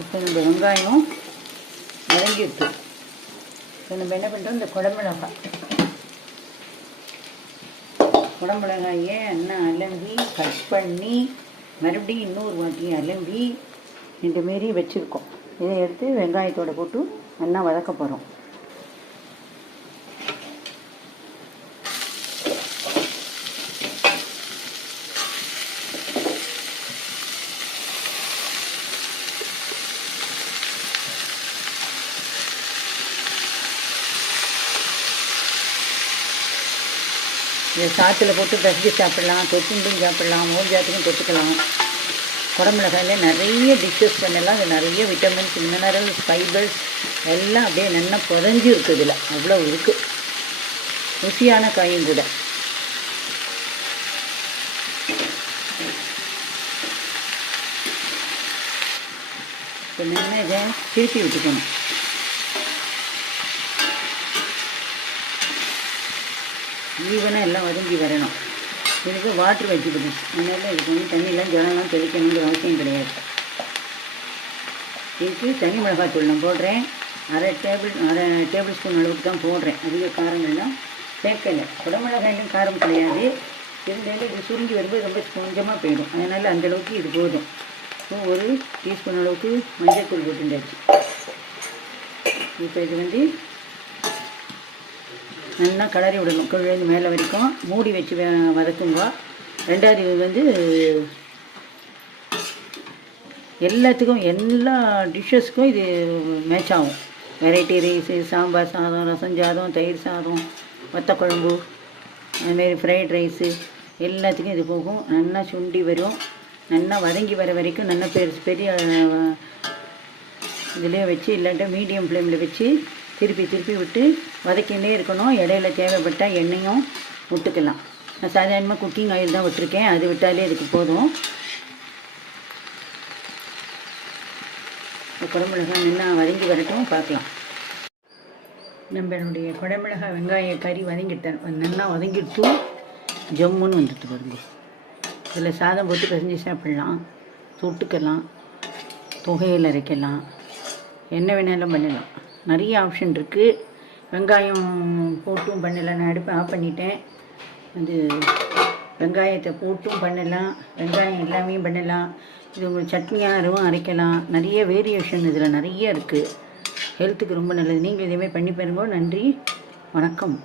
இப்போ நம்ம வெங்காயம் வதங்கிட்டு இப்போ நம்ம என்ன பண்ணுறோம், இந்த குடமிளகாயை எண்ணெய் அலம்பி கட் பண்ணி மறுபடியும் இன்னொரு வாட்டி அலம்பி இந்த மாரி வச்சுருக்கோம். இதை எடுத்து வெங்காயத்தோடு போட்டு நல்லா வதக்க போகிறோம். இதை சாத்தில் போட்டு பசிச்சு சாப்பிட்லாம், தொட்டுண்டும் சாப்பிட்லாம், மோர்ஜாத்துக்கும் தொட்டுக்கலாம். குடமிளகாயில் நிறைய டிஷ்ஷஸ் பண்ணலாம். அது நிறைய விட்டமின்ஸ், மினரல்ஸ், ஃபைபர்ஸ் எல்லாம் அப்படியே நல்லா புதஞ்சு இருக்குது. இதில் அவ்வளோ இருக்குது. ருசியான காயும் கூட. இப்போ நல்லா இதை திருப்பி விட்டுக்கணும். ஈவனாக எல்லாம் வதங்கி வரணும். இதுக்கு வாட்ரு வெஜிடபிள்ஸ், அதனால் இதுக்கு வந்து தண்ணியெலாம் ஜலம்லாம் தெளிக்கணுங்கிற அவசியம் கிடையாது. இதுக்கு தனி மிளகாத்தூள் நான் போடுறேன். அரை டேபிள் ஸ்பூன் அளவுக்கு தான் போடுறேன். அதிக காரங்கள்லாம் சேர்க்கலை. குடமிளகாயிலும் காரம் கிடையாது. இருந்தாலும் இது சுருங்கி வரும்போது ரொம்ப கொஞ்சமாக போயிடும். அதனால் அந்தளவுக்கு இது போதும். ஒரு டீஸ்பூன் அளவுக்கு மஞ்சள் போட்டுண்டாச்சு. இப்போ இது வந்து நல்லா கிளறி விடணும். கீழே மேலே வரைக்கும் மூடி வச்சு வதக்குங்க. ரெண்டாவது இது வந்து எல்லாத்துக்கும், எல்லா டிஷ்ஷஸ்க்கும் இது மேட்ச் ஆகும். வெரைட்டி ரைஸு, சாம்பார் சாதம், ரசம் சாதம், தயிர் சாதம், வத்தக்குழம்பு, அதுமாரி ஃப்ரைட் ரைஸு எல்லாத்துக்கும் இது போகும். நல்லா சுண்டி வரும். நல்லா வதங்கி வர வரைக்கும் நல்லா பெரிய இதிலே வச்சு, இல்லாட்டா மீடியம் ஃப்ளேமில் வச்சு திருப்பி விட்டு வதக்கிண்டே இருக்கணும். இடையில தேவைப்பட்டால் எண்ணெயும் விட்டுக்கலாம். நான் சாதாரணமாக குக்கிங் ஆயில் தான் விட்டுருக்கேன். அது விட்டாலே இதுக்கு போதும். குடமிளகாய் நல்லா வதங்கி வரட்டும், பார்க்கலாம். நம்மளுடைய குடமிளகாய் வெங்காய கறி நல்லா வதங்கிட்டு ஜம்முன்னு வந்துட்டு வருங்க. இதில் சாதம் போட்டு பிசைஞ்சு சாப்பிட்லாம், தொட்டுக்கலாம், தொகையில் அரைக்கலாம், என்ன வேணாலும் பண்ணலாம். நிறைய ஆப்ஷன் இருக்குது. வெங்காயம் போட்டும் பண்ணலாம். நான் அடுப்பை ஆஃப் பண்ணிட்டேன். அது வெங்காயத்தை போட்டும் பண்ணலாம், வெங்காயம் எல்லாமே பண்ணலாம். இது உங்களுக்கு சட்னியாகவும் அரைக்கலாம். நிறைய வேரியேஷன் இதில் நிறைய இருக்குது. ஹெல்த்துக்கு ரொம்ப நல்லது. நீங்கள் இதேமாதிரி பண்ணி பாருங்க. நன்றி, வணக்கம்.